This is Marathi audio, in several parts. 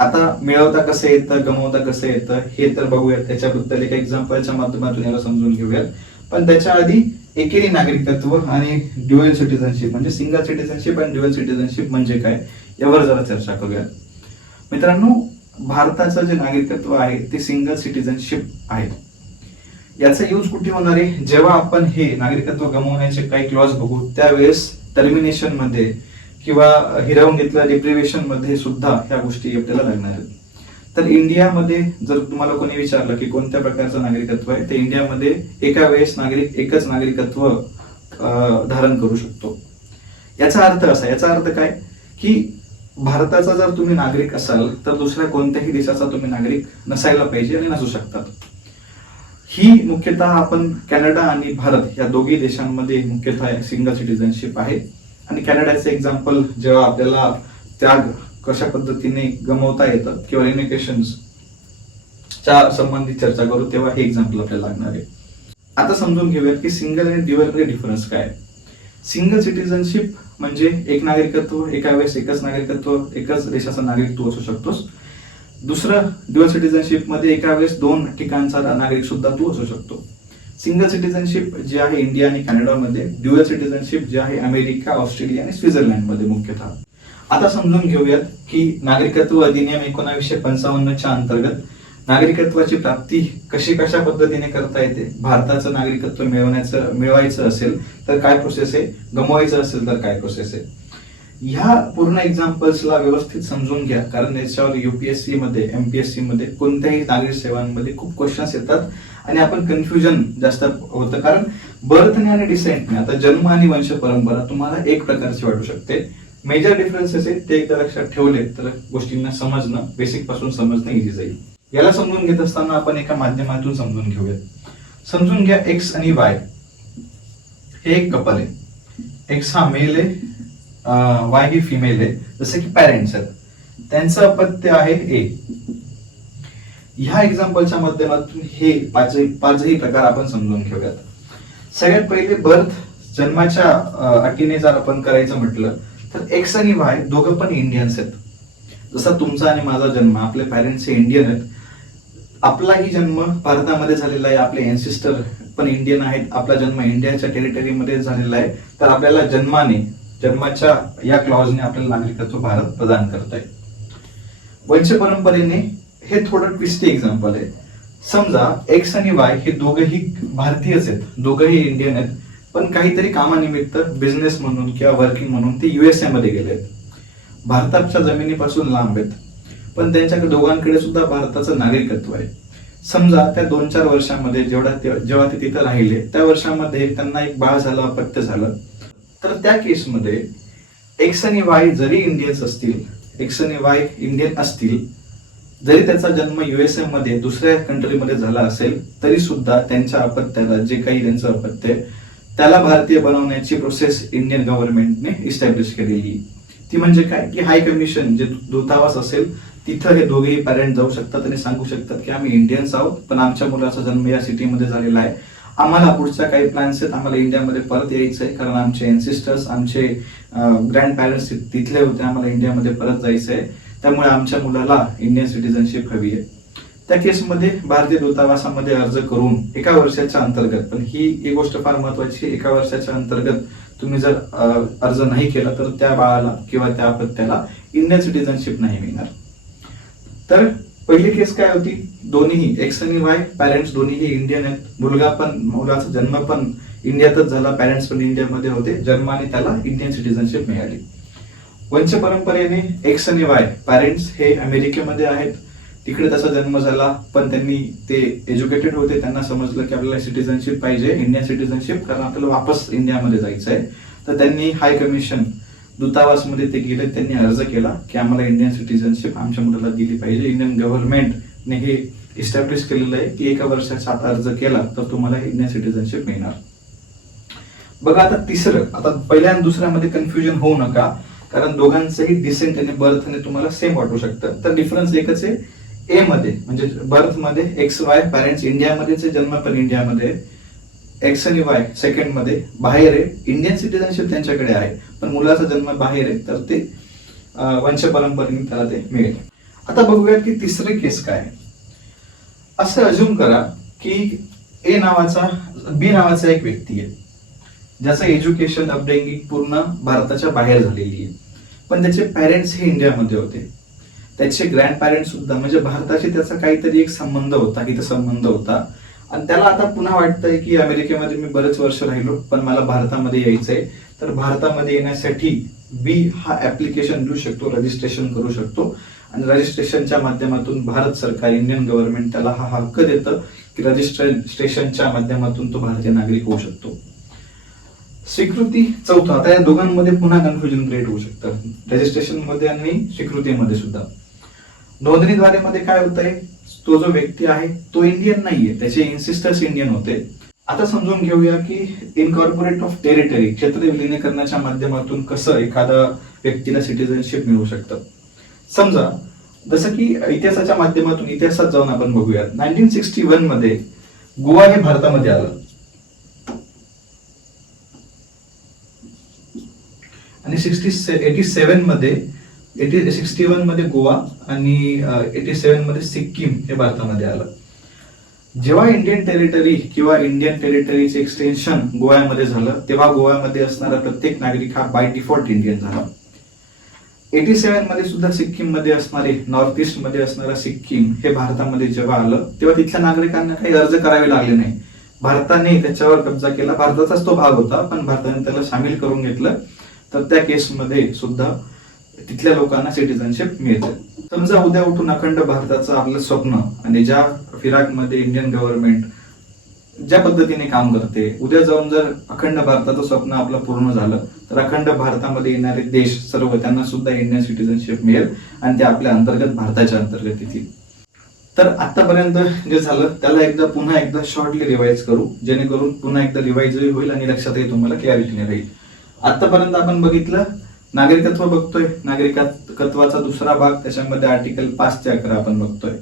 आता मिळवता कसं येतं गमवता कसं येतं हे तर बघूयात. त्याच्याबद्दल एका एक्झाम्पलच्या माध्यमातून याला समजून घेऊयात. पण त्याच्या आधी एकेरी नागरिकत्व आणि ड्युअल सिटिझनशिप म्हणजे सिंगल सिटिझनशिप आणि ड्युअल सिटिझनशिप म्हणजे काय? यावर जरा चर्चा करूयात. मित्रांनो भारताचं जे नागरिकत्व आहे ते सिंगल सिटिझनशिप आहे. याचा यूज कुठे होणार आहे? जेव्हा आपण हे नागरिकत्व गमावण्याचे काही क्लॉज बघू त्यावेळेस टर्मिनेशनमध्ये किंवा हिरावून घेतल्या डिप्रिवेशनमध्ये सुद्धा ह्या गोष्टी आपल्याला लागणार आहेत. तर इंडियामध्ये जर तुम्हाला कोणी विचारलं की कोणत्या प्रकारचं नागरिकत्व आहे तर इंडियामध्ये एका वेळेस नागरिक एकच नागरिकत्व धारण करू शकतो. याचा अर्थ असा याचा अर्थ काय? की भारताचा जर तुम्ही नागरिक असाल तर दुसऱ्या कोणत्याही देशाचा तुम्ही नागरिक नसायला पाहिजे आणि नसू शकतात. ही मुख्यतः आपण कॅनडा आणि भारत या दोघी देशांमध्ये मुख्यतः सिंगल सिटिझनशिप आहे. आणि कॅनडाचे एक्झाम्पल जेव्हा आपल्याला त्याग कशा पद्धतीने गमवता येतात किंवा लिमिटेशन्स च्या संबंधित चर्चा करू तेव्हा हे एक्झाम्पल आपल्याला लागणार आहे. आता समजून घेऊयात की सिंगल आणि ड्युअलमध्ये डिफरन्स काय सिंगल सिटिझनशिप म्हणजे एक नागरिकत्व एका वेळेस एकच नागरिकत्व एकच देशाचा नागरिक तू असू शकतोस. दुसरं ड्युअल सिटिझनशिपमध्ये एका वेळेस दोन ठिकाणचा नागरिक सुद्धा तू असू शकतो. सिंगल सिटिझनशिप जे आहे इंडिया आणि कॅनडामध्ये ड्युअल सिटिझनशिप जी आहे अमेरिका ऑस्ट्रेलिया आणि स्वित्झर्लंडमध्ये मुख्यतः. आता समजून घेऊयात की नागरिकत्व अधिनियम एकोणावीसशे पंचावन्नच्या अंतर्गत नागरिकत्वाची प्राप्ती कशी कशा पद्धतीने करता येते भारताचं नागरिकत्व मिळवण्याचं मिळवायचं असेल तर काय प्रोसेस आहे गमवायचं असेल तर काय प्रोसेस आहे? ह्या पूर्ण एक्झाम्पल्सला व्यवस्थित समजून घ्या कारण याच्यावर युपीएससी मध्ये एमपीएससी मध्ये कोणत्याही नागरिक सेवांमध्ये खूप क्वेश्चन्स येतात. आणि आपण कन्फ्युजन जास्त होतं. कारण बर्थने आणि डिसेंटने आता जन्म आणि वंश परंपरा तुम्हाला एक प्रकारची वाटू शकते. मेजर डिफरन्सेस आहेत ते एकदा लक्षात ठेवले तर गोष्टींना समजणं बेसिकपासून समजणं इझी जाईल. याला समजून घेत असताना आपण एका माध्यमातून समजून घेऊयात. समजून घ्या एक्स आणि वाय हे एक कपल आहे. एक्स हा मेल आहे वाय ही फिमेल आहे. जसं की पॅरेंट्स आहेत. त्यांचं अपत्य आहे ए ह्या एक्झाम्पलच्या माध्यमातून हे पाचही पाचही प्रकार आपण समजून घेऊयात. सगळ्यात पहिले बर्थ जन्माच्या अटीने जर आपण करायचं म्हटलं तर एक्स आणि वाय दोघं पण इंडियन्स आहेत. जसा तुमचा आणि माझा जन्म आपले पॅरेंट्स हे इंडियन आहेत. आपलाही जन्म भारतामध्ये झालेला आहे आपले एन्सिस्टर पण इंडियन आहेत. आपला जन्म इंडियाच्या टेरिटरीमध्ये झालेला आहे. तर आपल्याला जन्माने जन्माच्या या क्लॉजने आपल्याला नागरिकत्व भारत प्रदान करत आहे वंश परंपरेने हे थोडं ट्विस्टी एक्झाम्पल आहे. समजा एक्स आणि वाय हे दोघंही भारतीयच आहेत. दोघंही इंडियन आहेत. पण काहीतरी कामानिमित्त बिझनेस म्हणून किंवा वर्किंग म्हणून ते युएसए मध्ये गेले आहेत. भारताच्या जमिनीपासून लांब आहेत. पण त्यांच्याकडे दोघांकडे सुद्धा भारताचं नागरिकत्व आहे. समजा त्या दोन चार वर्षामध्ये जेवढा जेव्हा ते तिथं राहिले त्या वर्षामध्ये त्यांना एक बाळ झालं अपत्य झालं. तर त्या केसमध्ये एक्स आणि वाय जरी इंडियन्स असतील एक्स आणि वाय इंडियन असतील जरी त्याचा जन्म युएसए मध्ये दुसऱ्या कंट्रीमध्ये झाला असेल तरी सुद्धा त्यांच्या अपत्याला जे काही त्यांचं अपत्य आहे, त्याला भारतीय बनवण्याची प्रोसेस इंडियन गव्हर्नमेंटने इस्टॅब्लिश केलेली. ती म्हणजे काय? की हाय कमिशन जे दूतावास असेल तिथं हे दोघेही पॅरेंट जाऊ शकतात आणि सांगू शकतात की आम्ही इंडियन्स आहोत पण आमच्या मुलाचा जन्म या सिटीमध्ये झालेला आहे. आम्हाला पुढच्या काही प्लॅन्स आहेत आम्हाला इंडियामध्ये परत यायचं आहे कारण आमचे एन्सिस्टर्स आमचे ग्रँड पॅरेंट्स तिथले होते आम्हाला इंडियामध्ये परत जायचं आहे त्यामुळे आमच्या मुलाला इंडियन सिटिझनशिप हवी आहे. त्या केसमध्ये भारतीय दूतावासामध्ये अर्ज करून एका वर्षाच्या अंतर्गत पण ही एक गोष्ट फार महत्वाची एका वर्षाच्या अंतर्गत तुम्ही जर अर्ज नाही केला तर त्या बाळाला किंवा त्या अपत्याला इंडियन सिटिझनशिप नाही मिळणार. तर पहिली केस काय होती? दोन्ही एक्स आणि वाय पॅरेंट्स दोन्हीही इंडियन आहेत. मुलगा पण मुलाचा जन्म पण इंडियातच झाला. पॅरेंट्स पण इंडियामध्ये होते. जन्माने त्याला इंडियन सिटिझनशिप मिळाली. वंश परंपरेने एक्स आणि वाय पॅरेंट्स हे अमेरिकेमध्ये आहेत. तिकडे त्याचा जन्म झाला पण त्यांनी ते एज्युकेटेड होते. त्यांना समजलं की आपल्याला सिटिझनशिप पाहिजे इंडियन सिटिझनशिप कारण आपल्याला वापस इंडियामध्ये जायचं आहे तर त्यांनी हाय कमिशन दूतावासमध्ये ते गेले त्यांनी अर्ज केला की आम्हाला इंडियन सिटिझनशिप आमच्या मुलाला दिली पाहिजे. इंडियन गव्हर्नमेंटने हे इस्टॅब्लिश केलेलं आहे की एका वर्षाचा आत अर्ज केला तर तुम्हाला इंडियन सिटिझनशिप मिळणार. बघा आता तिसरं आता पहिल्या आणि दुसऱ्यामध्ये कन्फ्युजन होऊ नका. कारण दोघांचंही डिसेंट आणि बर्थने तुम्हाला सेम वाटू शकतं. तर डिफरन्स एकच आहे ए मध्ये म्हणजे बर्थमध्ये एक्स वाय पॅरेंट्स इंडियामध्येच जन्म पण इंडियामध्ये एक्स आणि वाय सेकंडमध्ये बाहेर आहे. इंडियन सिटीजनशिप त्यांच्याकडे आहे. पण मुलाचा जन्म बाहेर आहे तर ते वंश परंपरेने त्याला ते मिळेल. आता बघूयात की तिसरे केस काय आहे. असं अज्युम करा की ए नावाचा बी नावाचा एक व्यक्ती आहे. ज्याचं एज्युकेशन अपब्रिंगिंग पूर्ण भारताच्या बाहेर झालेली आहे. पण त्याचे पॅरेंट्स हे इंडियामध्ये होते. त्याचे ग्रँड पॅरेंट्स सुद्धा म्हणजे भारताशी त्याचा काहीतरी एक संबंध होता इथं संबंध होता. आणि त्याला आता पुन्हा वाटतंय की अमेरिकेमध्ये मी बरेच वर्ष राहिलो पण मला भारतामध्ये यायचंय. तर भारतामध्ये येण्यासाठी बी हा ऍप्लिकेशन देऊ शकतो रजिस्ट्रेशन करू शकतो. आणि रजिस्ट्रेशनच्या माध्यमातून भारत सरकार इंडियन गव्हर्नमेंट त्याला हा हक्क देतं की रजिस्ट्रेशनच्या माध्यमातून तो भारतीय नागरिक होऊ शकतो. स्वीकृती चौथा. आता या दोघांमध्ये पुन्हा कन्फ्युजन क्रिएट होऊ शकतं. रजिस्ट्रेशनमध्ये आणि स्वीकृतीमध्ये सुद्धा. नोंदणीद्वारे मध्ये काय होतंय? तो जो व्यक्ती आहे तो इंडियन नाहीये. त्याचे इन्सिस्टर्स इंडियन होते. आता समजून घेऊया की इनकॉर्पोरेट ऑफ टेरिटरी क्षेत्र विलिनीकरणाच्या माध्यमातून कसं एखाद्या व्यक्तीला सिटिझनशिप मिळू शकतं? समजा जसं की इतिहासाच्या माध्यमातून इतिहासात जाऊन आपण बघूया नाईन्टीन सिक्स्टी वनमध्ये गोवा हे भारतामध्ये आलं. सिक्स्टी से एटी सेवनमध्ये एटी सिक्स्टी वनमध्ये गोवा आणि एटी सेवनमध्ये सिक्कीम हे भारतामध्ये आलं. जेव्हा इंडियन टेरिटरी किंवा इंडियन टेरिटरीचे एक्सटेन्शन गोव्यामध्ये झालं तेव्हा गोव्यामध्ये असणारा प्रत्येक नागरिक हा बाय डिफॉल्ट इंडियन झाला. एटी सेव्हनमध्ये सुद्धा सिक्कीममध्ये असणारे नॉर्थ ईस्टमध्ये असणारा सिक्कीम हे भारतामध्ये जेव्हा आलं तेव्हा तिथल्या नागरिकांना काही अर्ज करावे लागले नाही. भारताने त्याच्यावर कब्जा केला. भारताचाच तो भाग होता पण भारताने त्याला सामील करून घेतलं. तर त्या केसमध्ये सुद्धा तिथल्या लोकांना सिटिझनशिप मिळते. समजा उद्या उठून अखंड भारताचं आपलं स्वप्न आणि ज्या फिराकमध्ये इंडियन गव्हर्नमेंट ज्या पद्धतीने काम करते उद्या जाऊन जर अखंड भारताचं स्वप्न आपलं पूर्ण झालं तर अखंड भारतामध्ये येणारे देश सर्व त्यांना सुद्धा इंडियन सिटिझनशिप मिळेल आणि ते आपल्या अंतर्गत भारताच्या अंतर्गत येतील. तर आतापर्यंत जे झालं त्याला एकदा पुन्हा एकदा शॉर्टली रिवाइज करू जेणेकरून पुन्हा एकदा रिवाइजही होईल आणि लक्षातही तुम्हाला क्लॅरिटीने राहील. आतापर्यंत आपण बघितलं नागरिकत्व बघतोय. नागरिकत्वाचा दुसरा भाग त्याच्यामध्ये आर्टिकल पाच ते अकरा आपण बघतोय.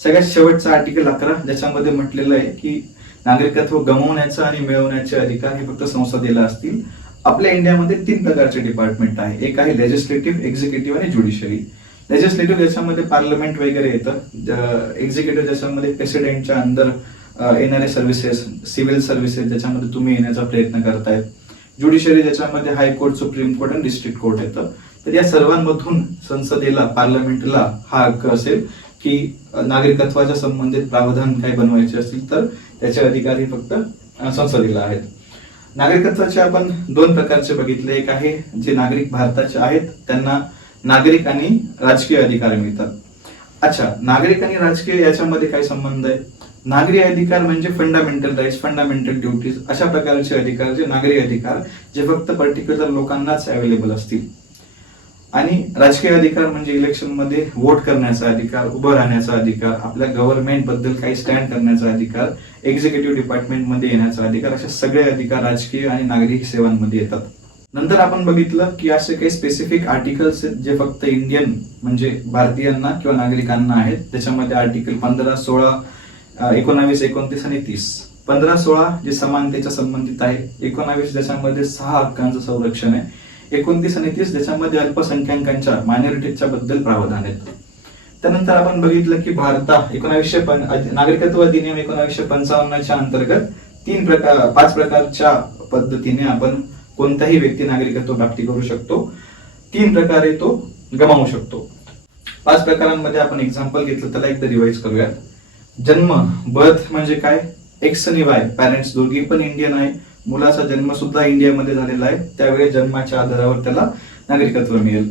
सगळ्यात शेवटचा आर्टिकल अकरा ज्याच्यामध्ये म्हटलेलं आहे की नागरिकत्व गमावण्याचा आणि मिळवण्याचे अधिकार हे फक्त संसदेला असतील. आपल्या इंडियामध्ये तीन प्रकारचे डिपार्टमेंट आहे. एक आहे लेजिस्लेटिव्ह एक्झिक्युटिव्ह आणि ज्युडिशरी लेजिस्लेटिव्ह ज्याच्यामध्ये पार्लमेंट वगैरे येतं एक्झिक्युटिव्ह ज्याच्यामध्ये प्रेसिडेंटच्या अंदर येणारे सर्व्हिसेस सिव्हिल सर्व्हिसेस ज्याच्यामध्ये तुम्ही येण्याचा प्रयत्न करतायत. ज्युडिशरी ज्याच्यामध्ये हायकोर्ट सुप्रीम कोर्ट आणि डिस्ट्रिक्ट कोर्ट येतं. तर या सर्वांमधून संसदेला पार्लमेंटला हा हक्क असेल की नागरिकत्वाच्या संबंधित प्रावधान काही बनवायचे असतील तर त्याचे अधिकारी फक्त संसदेला आहेत. नागरिकत्वाचे आपण दोन प्रकारचे बघितले. एक आहे जे नागरिक भारताचे आहेत त्यांना नागरिक आणि राजकीय अधिकार मिळतात. अच्छा नागरिक आणि राजकीय याच्यामध्ये काय संबंध आहे? नागरी अधिकार म्हणजे फंडामेंटल राईट्स फंडामेंटल ड्युटीज अशा प्रकारचे अधिकार जे नागरी अधिकार जे फक्त पर्टिक्युलर लोकांनाच अवेलेबल असतील. आणि राजकीय अधिकार म्हणजे इलेक्शनमध्ये वोट करण्याचा अधिकार उभं राहण्याचा अधिकार आपल्या गव्हर्नमेंटबद्दल काही स्टँड करण्याचा अधिकार एक्झिक्युटिव्ह डिपार्टमेंटमध्ये येण्याचा अधिकार असे सगळे अधिकार राजकीय आणि नागरिक सेवांमध्ये येतात. नंतर आपण बघितलं की असे काही स्पेसिफिक आर्टिकल्स आहेत जे फक्त इंडियन म्हणजे भारतीयांना किंवा नागरिकांना आहेत. त्याच्यामध्ये आर्टिकल पंधरा सोळा एकोणावीस एकोणतीस आणि तीस. पंधरा सोळा जे समानतेच्या संबंधित आहे एकोणावीस देशांमध्ये सहा हक्कांचं संरक्षण आहे. एकोणतीस आणि तीस देशांमध्ये अल्पसंख्याकांच्या मायनॉरिटीच्या बद्दल प्रावधान आहेत. त्यानंतर आपण बघितलं की भारता एकोणावीसशे पं नागरिकत्व अधिनियम एकोणावीसशे पंचावन्नच्या अंतर्गत तीन प्रकार पाच प्रकारच्या पद्धतीने आपण कोणताही व्यक्ती नागरिकत्व प्राप्ती करू शकतो. तीन प्रकारे तो गमावू शकतो. पाच प्रकारांमध्ये आपण एक्झाम्पल घेतलं त्याला एकदा रिवाईज करूयात. जन्म बर्थ म्हणजे काय? एक्स आणि वाय पॅरेंट्स दोघी पण इंडियन आहे. मुलाचा जन्म सुद्धा इंडियामध्ये झालेला आहे. त्यावेळी जन्माच्या आधारावर त्याला नागरिकत्व मिळेल.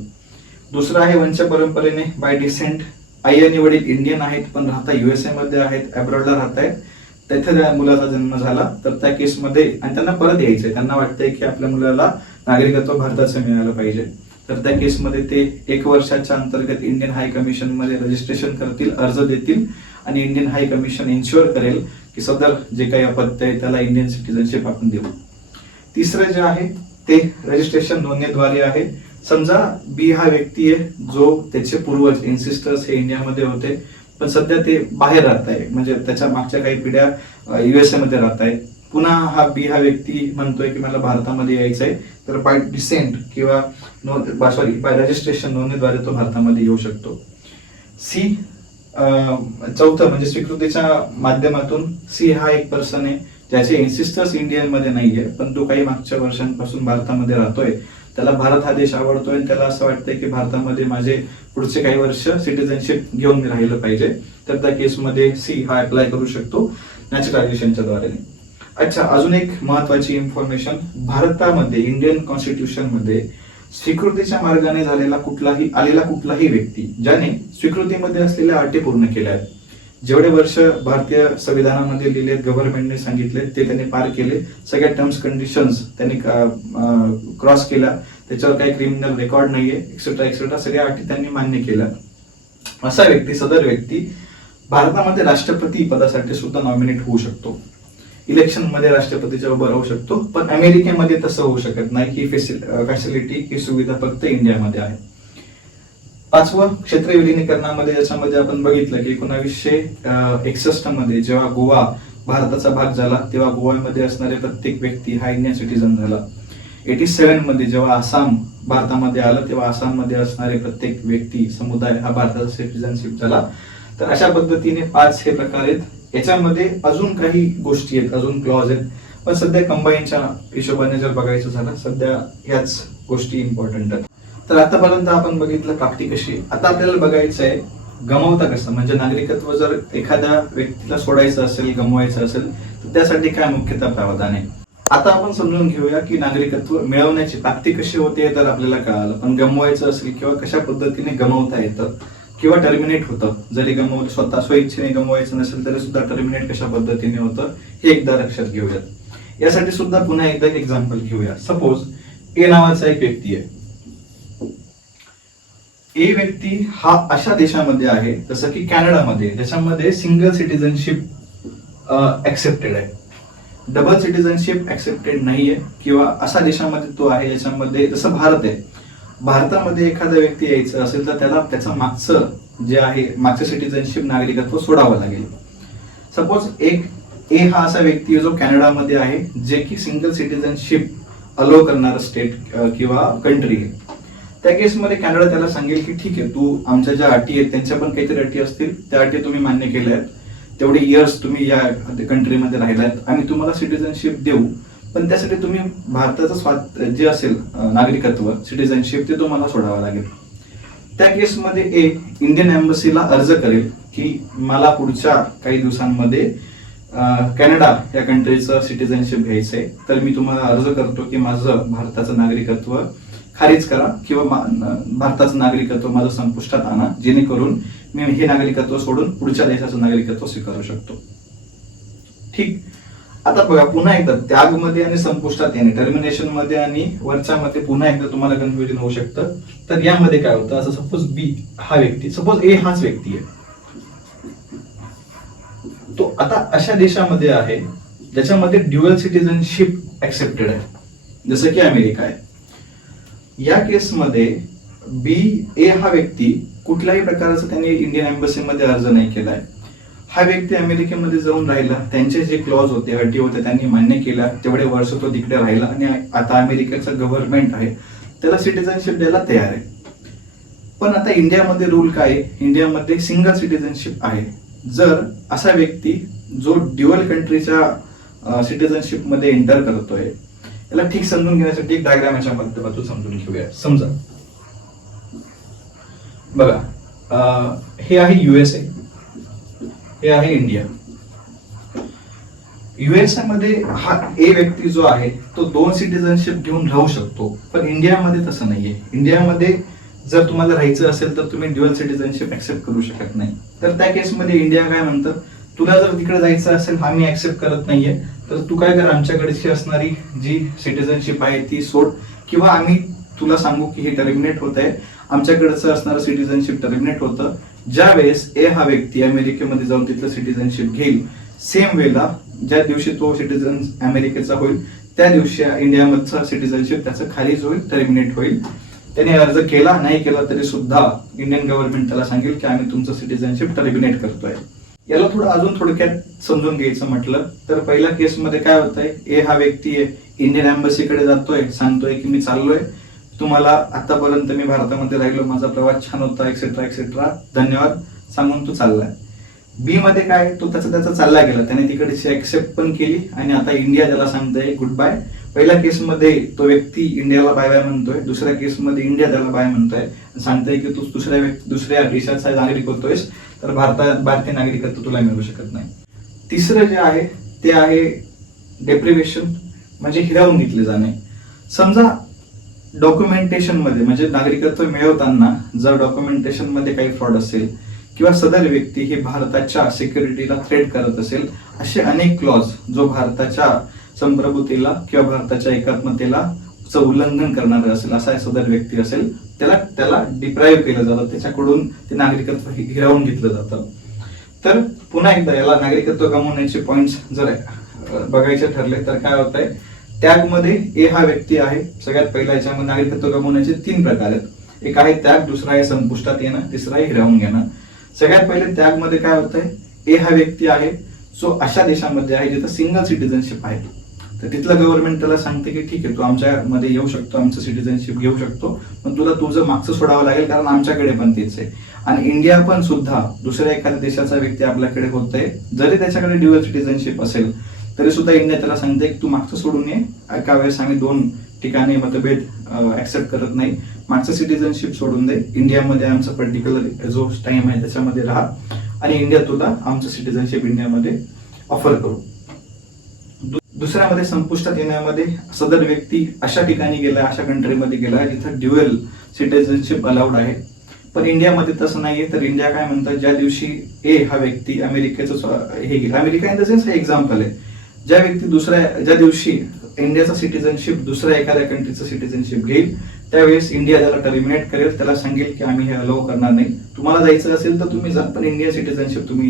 दुसरं आहे वंश परंपरेने बाय डिसेंट आई आणि वडील इंडियन आहेत पण राहता युएसए मध्ये आहेत अब्रॉडला राहत आहेत. तेथे त्या मुलाचा जन्म झाला. तर त्या केसमध्ये आणि त्यांना परत यायचंय. त्यांना वाटतंय की आपल्या मुलाला नागरिकत्व भारताचं मिळालं पाहिजे. तर त्या केसमध्ये ते एक वर्षाच्या अंतर्गत इंडियन हाय कमिशनमध्ये रजिस्ट्रेशन करतील अर्ज देतील. आणि इंडियन हाय कमिशन इन्शुअर करेल की सदर जे काही अपत्य आहे त्याला इंडियन सिटीजनशिप आपण देऊ. तिसरं जे आहे ते रजिस्ट्रेशन नोंदणीद्वारे आहे. समजा बी हा व्यक्ती आहे जो त्याचे पूर्वज इन्सिस्टर्स हे इंडियामध्ये होते पण सध्या ते बाहेर राहत आहे. म्हणजे त्याच्या मागच्या काही पिढ्या युएसए मध्ये राहत आहेत. पुन्हा हा बी हा व्यक्ती म्हणतोय की मला भारतामध्ये यायचं आहे तर बाय डिसेंट किंवा सॉरी बाय रजिस्ट्रेशन नोंदणीद्वारे तो भारतामध्ये येऊ शकतो. सी चौथं म्हणजे स्वीकृतीच्या माध्यमातून सी हा एक पर्सन आहे ज्याचे इन्सिस्टर्स इंडियनमध्ये नाहीये पण तो काही मागच्या वर्षांपासून भारतामध्ये राहतोय. त्याला भारत हा देश आवडतोय आणि त्याला असं वाटतंय की भारतामध्ये माझे पुढचे काही वर्ष सिटीजनशिप घेऊन मी राहिलं पाहिजे. तर त्या केसमध्ये सी हा अप्लाय करू शकतो नॅचरलायझेशनच्या द्वारे. अच्छा अजून एक महत्वाची इन्फॉर्मेशन भारतामध्ये इंडियन कॉन्स्टिट्यूशनमध्ये मध्ये स्वीकृतीच्या मार्गाने झालेला कुठलाही आलेला कुठलाही व्यक्ती ज्याने स्वीकृतीमध्ये असलेल्या अटी पूर्ण केल्या आहेत. जेवढे वर्ष भारतीय संविधानामध्ये लिहिले गव्हर्नमेंटने सांगितले ते त्यांनी पार केले. सगळ्या टर्म्स कंडिशन्स त्यांनी क्रॉस केल्या त्याच्यावर काही क्रिमिनल रेकॉर्ड नाहीये एक्सेट्रा एक्सेट्रा सगळ्या अटी त्यांनी मान्य केल्या. असा व्यक्ती सदर व्यक्ती भारतामध्ये राष्ट्रपती पदासाठी सुद्धा नॉमिनेट होऊ शकतो. इलेक्शनमध्ये राष्ट्रपतीच्या उभं राहू शकतो पण अमेरिकेमध्ये तसं होऊ शकत नाही. ही फॅसिलिटी ही सुविधा फक्त इंडियामध्ये आहे. पाचवं क्षेत्र विलिनीकरणामध्ये याच्यामध्ये आपण बघितलं की एकोणावीसशे एकसष्टमध्ये जेव्हा गोवा भारताचा भाग झाला तेव्हा गोव्यामध्ये असणारे प्रत्येक व्यक्ती हा इंडियन सिटीजन झाला. एटी सेव्हनमध्ये जेव्हा आसाम भारतामध्ये आलं तेव्हा आसाममध्ये असणारे प्रत्येक व्यक्ती समुदाय हा भारताचा सिटीजनशिप झाला. तर अशा पद्धतीने पाच हे प्रकार आहेत. याच्यामध्ये अजून काही गोष्टी आहेत अजून क्लॉज आहेत. पण सध्या कंबाईनच्या हिशोबाने जर बघायचं झालं सध्या ह्याच गोष्टी इम्पॉर्टंट आहेत. तर आतापर्यंत आपण बघितलं प्राप्ती कशी आता आपल्याला बघायचं आहे गमावता कसं? म्हणजे नागरिकत्व जर एखाद्या व्यक्तीला सोडायचं असेल गमवायचं असेल तर त्यासाठी काय मुख्यतः प्रावधान आहे? आता आपण समजून घेऊया की नागरिकत्व मिळवण्याची प्राप्ती कशी होते तर आपल्याला कळालं. पण गमवायचं असेल किंवा कशा पद्धतीने गमवता येतं किंवा टर्मिनेट होतं. जरी गमवलं स्वतः स्वइच्छेने गमवायचं नसेल तरी सुद्धा टर्मिनेट कशा पद्धतीने होतं हे एकदा लक्षात घेऊयात. यासाठी सुद्धा पुन्हा एकदा एक एक्झाम्पल घेऊया. सपोज ए नावाचा एक व्यक्ती आहे. ए व्यक्ती हा अशा देशामध्ये आहे जसं की कॅनडामध्ये. ज्याच्यामध्ये सिंगल सिटीजनशिप ऍक्सेप्टेड आहे. डबल सिटीजनशिप ऍक्सेप्टेड नाहीये किंवा अशा देशामध्ये तो आहे ज्याच्यामध्ये जसं भारत आहे. भारतामध्ये एखादा व्यक्ती यायचं असेल तर त्याला त्याचं मागचं जे आहे मागचं सिटीजनशिप नागरिकत्व सोडावं लागेल. सपोज एक ए हा असा व्यक्ती आहे जो कॅनडामध्ये आहे जे की सिंगल सिटीजनशिप अलो करणारं स्टेट किंवा कंट्री आहे त्या केसमध्ये कॅनडा त्याला सांगेल की ठीक आहे तू आमच्या ज्या अटी आहेत त्यांच्या पण काहीतरी अटी असतील. त्या अटी तुम्ही मान्य केल्या आहेत तेवढे इयर्स तुम्ही या कंट्रीमध्ये राहिलात आम्ही तुम्हाला सिटीजनशिप देऊ. पण त्यासाठी तुम्ही भारताचं स्वात जे असेल नागरिकत्व सिटिझनशिप ते तुम्हाला सोडावं लागेल. त्या केसमध्ये ए इंडियन एम्बसीला अर्ज करेल की मला पुढच्या काही दिवसांमध्ये कॅनडा या कंट्रीचं घ्यायचा आहे तर मी तुम्हाला अर्ज करतो की माझं भारताचं नागरिकत्व खारीज करा किंवा भारताचं नागरिकत्व माझं संपुष्टात आणा. जेणेकरून मी हे नागरिकत्व सोडून पुढच्या देशाचं नागरिकत्व स्वीकारू शकतो. ठीक? आता बघा पुन्हा एकदा त्यागमध्ये आणि संपुष्टात येणे टर्मिनेशनमध्ये आणि वरच्या मध्ये पुन्हा एकदा तुम्हाला कन्फ्युजन होऊ शकतं. तर यामध्ये काय होतं? असं सपोज बी हा व्यक्ती सपोज ए हाच व्यक्ती आहे. तो आता अशा देशामध्ये आहे ज्याच्यामध्ये ड्युअल सिटीजनशिप ऍक्सेप्टेड आहे. जसं की अमेरिका आहे. या केसमध्ये बी ए हा व्यक्ती कुठल्याही प्रकारचा त्यांनी इंडियन एम्बसीमध्ये अर्ज नाही केलाय. हा व्यक्ती अमेरिकेमध्ये जाऊन राहिला. त्यांचे जे क्लॉज होते अटी होते त्यांनी मान्य केला तेवढे वर्ष तो तिकडे राहिला आणि आता अमेरिकेचं गव्हर्नमेंट आहे. त्याला सिटीजनशिप द्यायला तयार आहे. पण आता इंडियामध्ये रूल काय आहे? इंडियामध्ये सिंगल सिटीजनशिप आहे. जर असा व्यक्ती जो ड्युअल कंट्रीच्या सिटीजनशिपमध्ये एंटर करतोय याला ठीक समजून घेण्यासाठी एक डायग्रामच्या माध्यमातून समजून घेऊया. समजा. बघा हे आहे युएसए हे आहे इंडिया. युएसए मध्ये हा ए व्यक्ती जो आहे तो दोन सिटीजनशिप घेऊन राहू शकतो पण इंडियामध्ये तसं नाहीये. इंडियामध्ये जर तुम्हाला राहायचं असेल तर तुम्ही ड्युअल सिटीजनशिप ऍक्सेप्ट करू शकत नाही. तर त्या केसमध्ये इंडिया काय म्हणतं तुला जर तिकडे जायचं असेल आम्ही ऍक्सेप्ट करत नाहीये तर तू काय कर आमच्याकडची असणारी जी सिटीजनशिप आहे ती सोड. किंवा आम्ही तुला सांगू की हे टर्मिनेट होत आहे आमच्याकडचं असणारं सिटीजनशिप टर्मिनेट होतं. ज्यावेळेस ए हा व्यक्ती अमेरिकेमध्ये जाऊन तिथलं सिटीजनशिप घेईल सेम वेला ज्या दिवशी तो सिटीजन अमेरिकेचा होईल त्या दिवशी इंडियामधचा सिटीजनशिप त्याचं खारीज होईल टर्मिनेट होईल. त्याने अर्ज केला नाही केला तरी सुद्धा इंडियन गव्हर्नमेंट त्याला सांगेल की आम्ही तुमचं सिटीजनशिप टर्मिनेट करतोय. याला थोडं अजून थोडक्यात समजून घ्यायचं म्हटलं तर पहिल्या केसमध्ये काय होतंय? ए हा व्यक्ती इंडियन एम्बसीकडे जातोय सांगतोय की मी चाललोय. तुम्हाला आतापर्यंत मी भारतामध्ये राहिलो माझा प्रवास छान होता एक्सेट्रा एक्सेट्रा धन्यवाद. सांगून तो चाललाय. बी मध्ये काय? तो त्याचा त्याचा चालला गेला. त्याने तिकडे एक्सेप्ट पण केली आणि आता इंडिया त्याला सांगतोय गुड बाय पहिल्या केसमध्ये तो व्यक्ती इंडियाला बाय बाय म्हणतोय. दुसऱ्या केसमध्ये इंडिया त्याला बाय म्हणतोय. सांगतोय की तू दुसऱ्या व्यक्ती दुसऱ्या देशाचा नागरिक होतोयस तर भारतात भारतीय नागरिकत्व तुला मिळू शकत नाही. तिसरं जे आहे ते आहे डेप्रिवेशन म्हणजे हिरावून घेतले जाणे. समजा डॉक्युमेंटेशनमध्ये म्हणजे नागरिकत्व मिळवताना जर डॉक्युमेंटेशनमध्ये काही फ्रॉड असेल किंवा सदर व्यक्ती ही भारताच्या सिक्युरिटीला थ्रेट करत असेल असे अनेक क्लॉज जो भारताच्या संप्रभुतीला किंवा भारताच्या एकात्मतेला उल्लंघन करणार असेल असा सदर व्यक्ती असेल त्याला त्याला डिप्राईव्ह केलं जातं. त्याच्याकडून ते नागरिकत्व हिरावून घेतलं जातं. तर पुन्हा एकदा याला नागरिकत्व गमावण्याचे पॉइंट जर बघायचे ठरले तर काय होत आहे त्यागमध्ये ए हा व्यक्ती आहे. सगळ्यात पहिला याच्यामध्ये नागरिकत्व गमावण्याचे तीन प्रकार आहेत. एक आहे त्याग दुसरा आहे संपुष्टात येणं तिसरा आहे हिरावून घेणं. सगळ्यात पहिले त्यागमध्ये काय होतंय? ए हा व्यक्ती आहे सो अशा देशामध्ये आहे जिथं सिंगल सिटीजनशिप आहे. तर तिथलं गव्हर्नमेंट त्याला सांगते की ठीक आहे तू आमच्यामध्ये येऊ शकतो आमचं सिटीजनशिप घेऊ शकतो पण तुला तुझं मागचं सोडावं लागेल कारण आमच्याकडे पण तेच आहे. आणि इंडिया पण सुद्धा दुसऱ्या एखाद्या देशाचा व्यक्ती आपल्याकडे होतोय जरी त्याच्याकडे ड्युअल सिटिझनशिप असेल तरी सुद्धा इंडिया त्याला सांगते की तू मागचं सोडून ये. एका वेळेस आम्ही दोन ठिकाणी मतभेद ऍक्सेप्ट करत नाही. मागचं सिटीजनशिप सोडून दे. इंडियामध्ये आमचा पर्टिक्युलर जो टाइम आहे त्याच्यामध्ये राहा. आणि इंडिया तुला आमचं सिटीजनशिप इंडियामध्ये ऑफर करू. दुसऱ्यामध्ये संपुष्टात येण्यामध्ये सदर व्यक्ती अशा ठिकाणी गेला अशा कंट्रीमध्ये गेला जिथं ड्युएल सिटीजनशिप अलाउड आहे. पण इंडियामध्ये तसं नाहीये. तर इंडिया काय म्हणतात ज्या दिवशी ए हा व्यक्ती अमेरिकेचं हे गेला. अमेरिका इन द सेन्स हे एक्झाम्पल आहे. ज्या व्यक्ती दुसऱ्या ज्या दिवशी इंडियाचा सिटीजनशिप दुसऱ्या एखाद्या कंट्रीचं सिटीजनशिप घेईल त्यावेळेस इंडिया त्याला टर्मिनेट करेल. त्याला सांगेल की आम्ही हे अलाव करणार नाही. तुम्हाला जायचं असेल तर तुम्ही जा पण इंडिया सिटीजनशिप तुम्ही